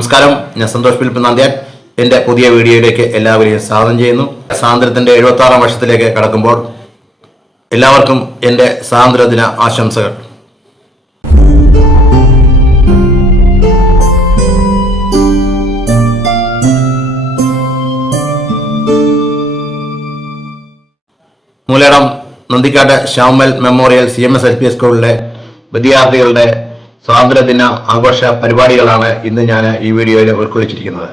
നമസ്കാരം. ഞാൻ സന്തോഷ് ഫിലിപ്പ് നന്ദ്യാൻ എന്റെ പുതിയ വീഡിയോയിലേക്ക് എല്ലാവരെയും സ്വാഗതം ചെയ്യുന്നു. സ്വാതന്ത്ര്യത്തിന്റെ എഴുപത്തി ആറാം വർഷത്തിലേക്ക് കടക്കുമ്പോൾ എല്ലാവർക്കും എന്റെ സ്വാതന്ത്ര്യദിന ആശംസകൾ. Moolayidom Nandikkattu Shyamal memorial C M S L P സ്കൂളിലെ വിദ്യാർത്ഥികളുടെ സ്വാതന്ത്ര്യദിന ആഘോഷ പരിപാടികളാണ് ഇന്ന് ഞാൻ ഈ വീഡിയോയിൽ ഉൾക്കൊള്ളിച്ചിരിക്കുന്നത്.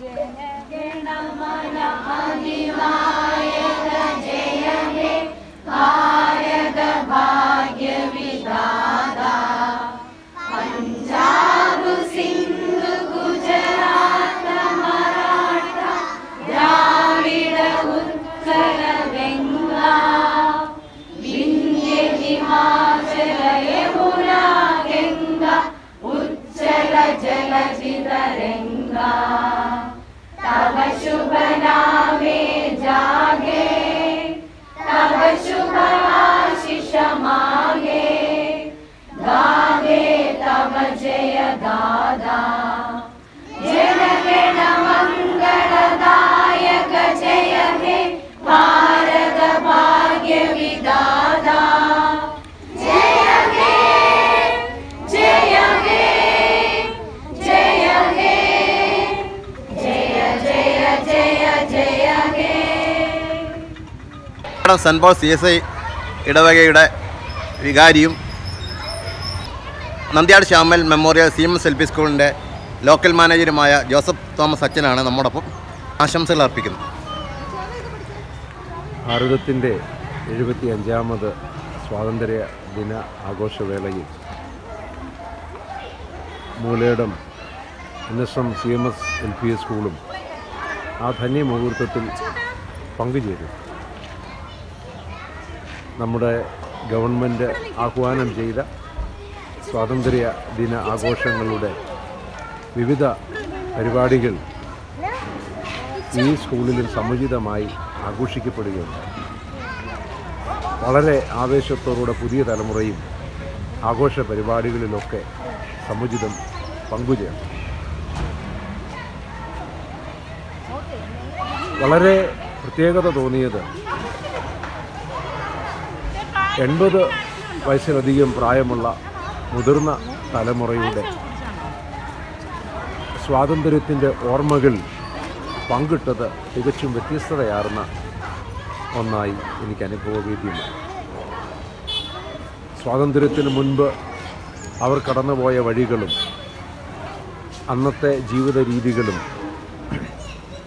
Jenna. Saint Paul C S I ഇടവകയുടെ വികാരിയും Nandyad Shyamal memorial C M S L P സ്കൂളിന്റെ ലോക്കൽ മാനേജരുമായ ജോസഫ് തോമസ് അച്ഛനാണ് നമ്മോടൊപ്പം ആശംസകൾ അർപ്പിക്കുന്നത് ഭാരതത്തിന്റെ എഴുപത്തി അഞ്ചാമത് സ്വാതന്ത്ര്യ ദിന ആഘോഷവേളയിൽ Moolayidam N S M C M S L P സ്കൂളും ആ ധന്യ മുഹൂർത്തത്തിൽ പങ്കുചേരും നമ്മുടെ ഗവൺമെന്റ് ആഹ്വാനം ചെയ്ത സ്വാതന്ത്ര്യ ദിന ആഘോഷങ്ങളുടെ വിവിധ പരിപാടികൾ ഈ സ്കൂളിലും സമുചിതമായി ആഘോഷിക്കപ്പെടുകയുണ്ട് വളരെ ആവേശത്തോടുകൂടെ പുതിയ തലമുറയും ആഘോഷ പരിപാടികളിലൊക്കെ സമുചിതം പങ്കുചേർന്നു. വളരെ പ്രത്യേകത തോന്നിയത് എൺപത് വയസ്സിലധികം പ്രായമുള്ള മുതിർന്ന തലമുറയുടെ സ്വാതന്ത്ര്യത്തിന്റെ ഓർമ്മകൾ പങ്കിട്ടത് തികച്ചും വ്യത്യസ്തതയാർന്ന ഒന്നായി എനിക്ക് അനുഭവവേദ്യമാണ് സ്വാതന്ത്ര്യത്തിന് മുൻപ് അവർ കടന്നുപോയ വഴികളും അന്നത്തെ ജീവിത രീതികളും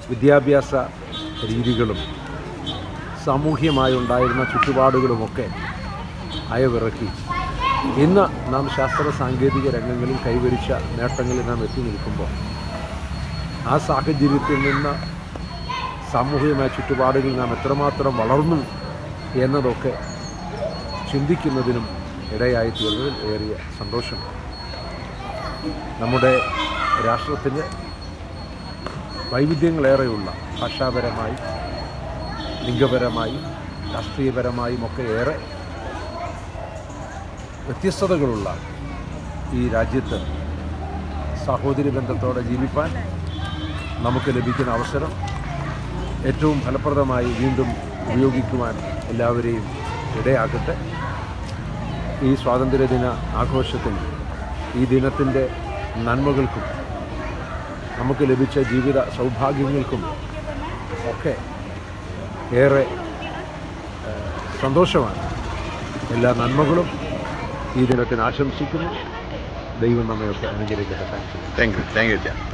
വിദ്യാഭ്യാസ രീതികളും സാമൂഹ്യമായി ഉണ്ടായിരുന്ന ചുറ്റുപാടുകളുമൊക്കെ അയവിറക്കി ഇന്ന് നാം ശാസ്ത്ര സാങ്കേതിക രംഗങ്ങളിൽ കൈവരിച്ച നേട്ടങ്ങളിൽ നാം എത്തി നിൽക്കുമ്പോൾ ആ സാഹചര്യത്തിൽ നിന്ന് സാമൂഹികമായ ചുറ്റുപാടുകളിൽ നാം എത്രമാത്രം വളർന്നു എന്നതൊക്കെ ചിന്തിക്കുന്നതിനും ഇടയായി തീർന്നതിൽ ഏറിയ സന്തോഷം. നമ്മുടെ രാഷ്ട്രത്തിന് വൈവിധ്യങ്ങളേറെയുള്ള ഭാഷാപരമായി ലിംഗപരമായി രാഷ്ട്രീയപരമായും ഒക്കെ ഏറെ വ്യത്യസ്തതകളുള്ള ഈ രാജ്യത്ത് സഹോദരി ബന്ധത്തോടെ ജീവിപ്പാൻ നമുക്ക് ലഭിക്കുന്ന അവസരം ഏറ്റവും ഫലപ്രദമായി വീണ്ടും ഉപയോഗിക്കുവാൻ എല്ലാവരെയും ഇടയാക്കട്ടെ ഈ സ്വാതന്ത്ര്യദിന ആഘോഷത്തിൽ ഈ ദിനത്തിന്റെ നന്മകൾക്കും നമുക്ക് ലഭിച്ച ജീവിത സൗഭാഗ്യങ്ങൾക്കും ഒക്കെ ഏറെ സന്തോഷമാണ്. എല്ലാ നന്മകളും ഈ ദിനത്തിന് ആശംസിക്കുന്നു. ദൈവം നമ്മയൊക്കെ അനുഗ്രഹിക്കട്ടെ. താങ്ക് യു താങ്ക് യു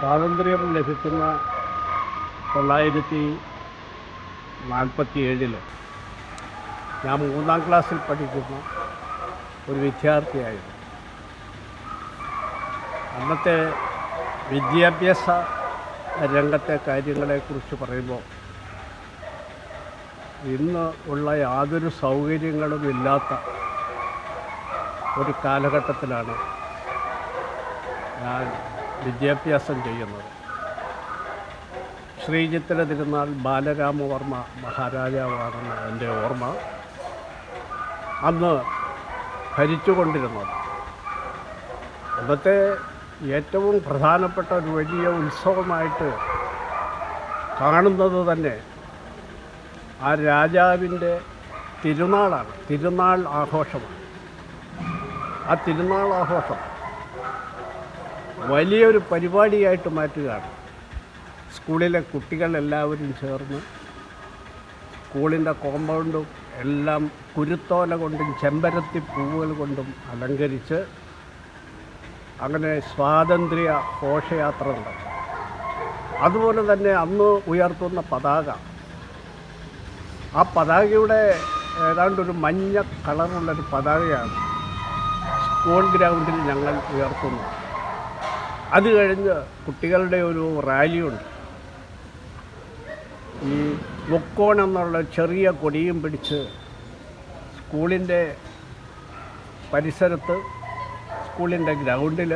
സ്വാതന്ത്ര്യം ലഭിക്കുന്ന തൊള്ളായിരത്തി നാൽപ്പത്തി ഏഴിൽ ഞാൻ മൂന്നാം ക്ലാസ്സിൽ പഠിക്കുന്ന ഒരു വിദ്യാർത്ഥിയായിരുന്നു. അന്നത്തെ വിദ്യാഭ്യാസ രംഗത്തെ കാര്യങ്ങളെക്കുറിച്ച് പറയുമ്പോൾ ഇന്ന് ഉള്ള യാതൊരു സൗകര്യങ്ങളും ഇല്ലാത്ത ഒരു കാലഘട്ടത്തിലാണ് ഞാൻ വിദ്യാഭ്യാസം ചെയ്യുന്നത്. ശ്രീജിത്തിലെ തിരുനാൾ ബാലരാമവർമ്മ മഹാരാജാവാണെന്ന് എന്റെ ഓർമ്മ. അന്ന് ഭരിച്ചുകൊണ്ടിരുന്നത്. അന്നത്തെ ഏറ്റവും പ്രധാനപ്പെട്ട ഒരു വലിയ ഉത്സവമായിട്ട് കാണുന്നത് തന്നെ ആ രാജാവിന്റെ തിരുനാളാണ്. തിരുനാൾ ആഘോഷമാണ്. ആ തിരുനാൾ ആഘോഷം വലിയൊരു പരിപാടിയായിട്ട് മാറ്റുകയാണ്. സ്കൂളിലെ കുട്ടികളെല്ലാവരും ചേർന്ന് സ്കൂളിന്റെ കോമ്പൗണ്ടും എല്ലാം കുരുത്തോല കൊണ്ടും ചെമ്പരത്തി പൂവുകൾ കൊണ്ടും അലങ്കരിച്ച് അങ്ങനെ സ്വാതന്ത്ര്യ ഘോഷയാത്ര നടത്തും. അതുപോലെ തന്നെ അന്ന് ഉയർത്തുന്ന പതാക. ആ പതാകയുടെ ഏതാണ്ട് ഒരു മഞ്ഞ കളറുള്ളൊരു പതാകയാണ് സ്കൂൾ ഗ്രൗണ്ടിൽ ഞങ്ങൾ ഉയർത്തുന്നത്. അത് കഴിഞ്ഞ് കുട്ടികളുടെ ഒരു റാലിയുണ്ട്. ഈ മുക്കോൺ എന്നുള്ള ചെറിയ കൊടിയും പിടിച്ച് സ്കൂളിന്റെ പരിസരത്ത് സ്കൂളിന്റെ ഗ്രൗണ്ടിൽ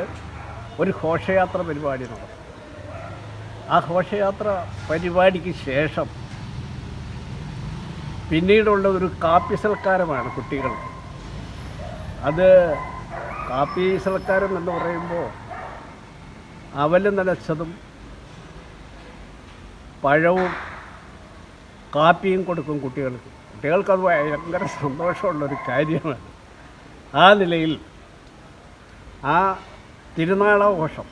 ഒരു ഘോഷയാത്ര പരിപാടി നടക്കും ആ ഘോഷയാത്ര പരിപാടിക്ക് ശേഷം പിന്നീടുള്ള ഒരു കാപ്പി സൽക്കാരമാണ് കുട്ടികൾ. അത് കാപ്പി സൽക്കാരം എന്ന് പറയുമ്പോൾ അവൽ നനച്ചതും പഴവും കാപ്പിയും കൊടുക്കും കുട്ടികൾക്ക്. കുട്ടികൾക്കത് ഭയങ്കര സന്തോഷമുള്ളൊരു കാര്യമാണ്. ആ നിലയിൽ ആ തിരുനാളാഘോഷം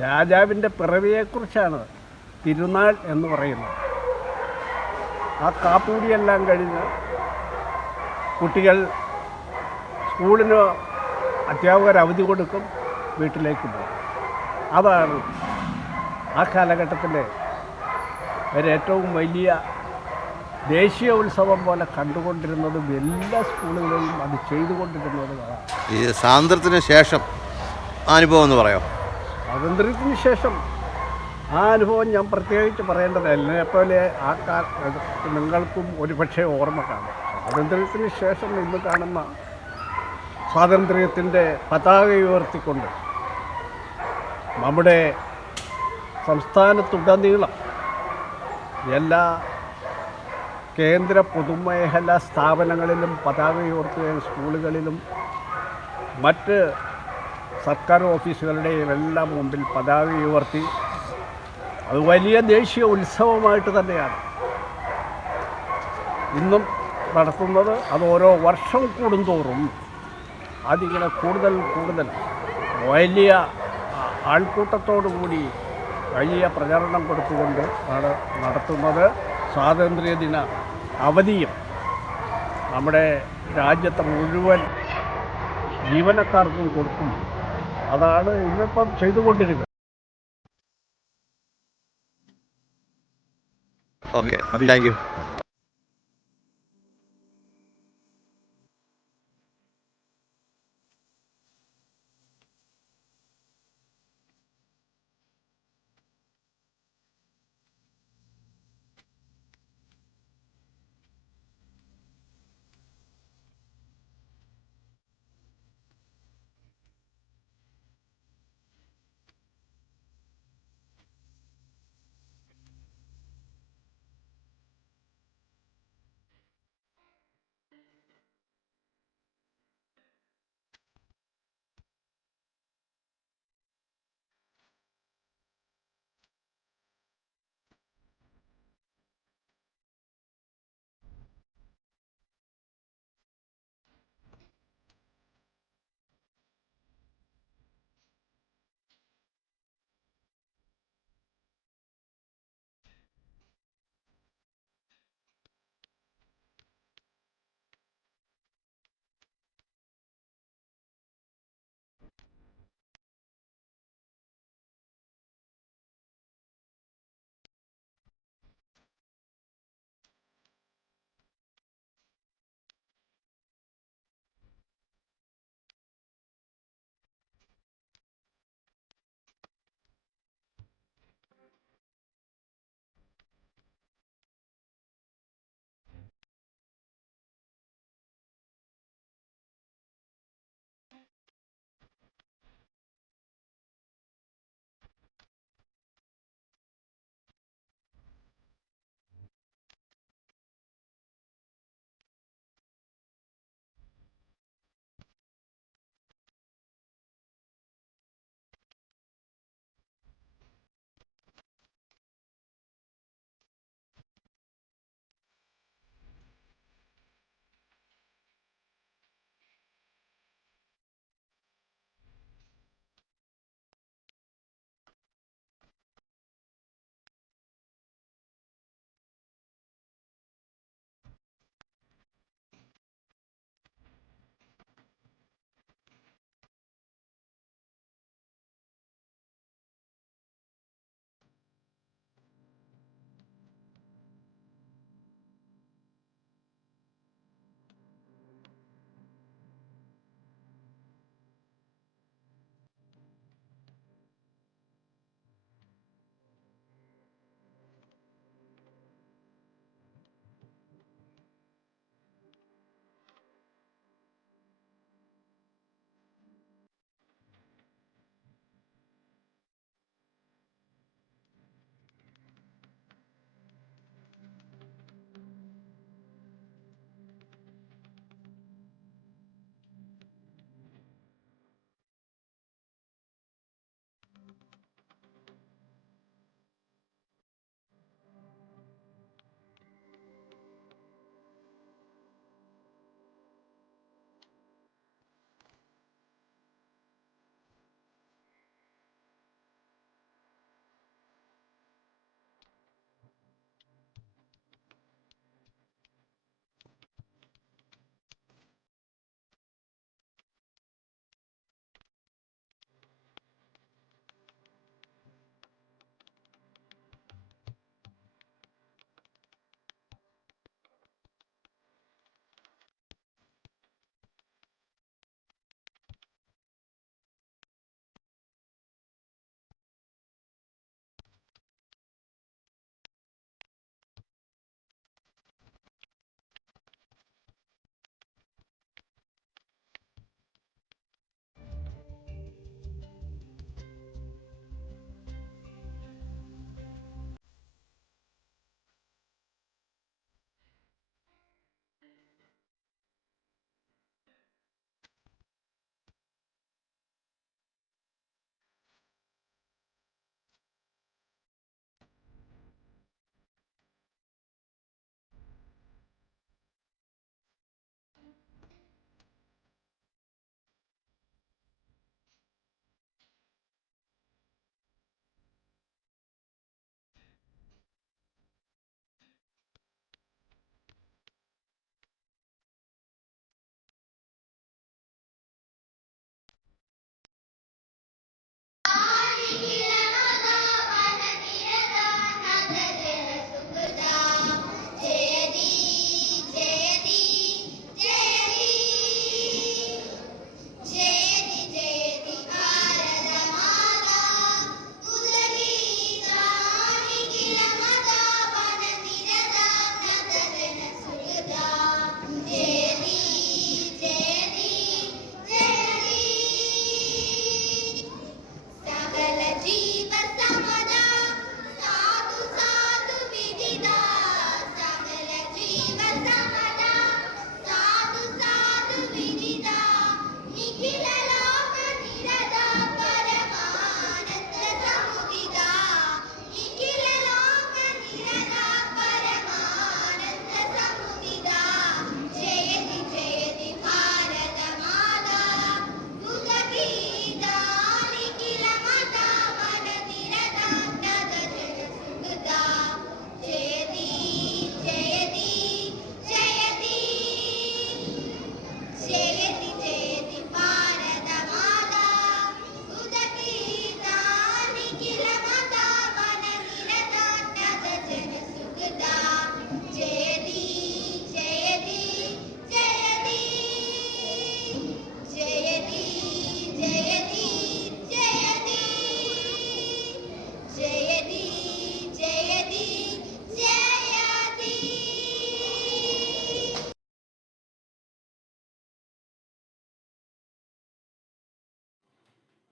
രാജാവിന്റെ പിറവിയെക്കുറിച്ചാണ് തിരുനാൾ എന്ന് പറയുന്നത്. ആ കാപ്പൂടിയെല്ലാം കഴിഞ്ഞ് കുട്ടികൾ സ്കൂളിന് അധ്യാപകർ അവധി കൊടുക്കും വീട്ടിലേക്ക് പോകും. അതാണ് ആ കാലഘട്ടത്തിലെ ഏറ്റവും വലിയ ദേശീയ ഉത്സവം പോലെ കണ്ടുകൊണ്ടിരുന്നതും എല്ലാ സ്കൂളുകളിലും അത് ചെയ്തുകൊണ്ടിരുന്നതും അതാണ്. ഈ സ്വാതന്ത്ര്യത്തിന് ശേഷം അനുഭവം എന്ന് പറയാം സ്വാതന്ത്ര്യത്തിന് ശേഷം ആ അനുഭവം ഞാൻ പ്രത്യേകിച്ച് പറയേണ്ടതല്ല പോലെ ആ കാ നിങ്ങൾക്കും ഒരുപക്ഷെ ഓർമ്മ കാണും. സ്വാതന്ത്ര്യത്തിന് ശേഷം ഇന്ന് കാണുന്ന സ്വാതന്ത്ര്യത്തിന്റെ പതാക ഉയർത്തിക്കൊണ്ട് നമ്മുടെ സംസ്ഥാനത്തുടനീളം എല്ലാ കേന്ദ്ര പൊതുമേഖലാ സ്ഥാപനങ്ങളിലും പതാക ഉയർത്തുകയും സ്കൂളുകളിലും മറ്റ് സർക്കാർ ഓഫീസുകളുടെയും എല്ലാം മുമ്പിൽ പതാക ഉയർത്തി. അത് വലിയ ദേശീയ ഉത്സവമായിട്ട് തന്നെയാണ്. ഇന്നും നടത്തുന്നത് അത് ഓരോ വർഷം കൂടുന്തോറും അതിങ്ങനെ കൂടുതൽ കൂടുതൽ വലിയ ആ, ആൾക്കൂട്ടത്തോടു കൂടി വലിയ പ്രചരണം കൊടുത്തുകൊണ്ട് ആണ് നടത്തുന്നത്. സ്വാതന്ത്ര്യദിന അവധിയും നമ്മുടെ രാജ്യത്തെ മുഴുവൻ ജീവനക്കാർക്കും കൊടുക്കും. അതാണ് ഇന്നിപ്പം ചെയ്തുകൊണ്ടിരിക്കുന്നത്. ഓക്കെ. Thank you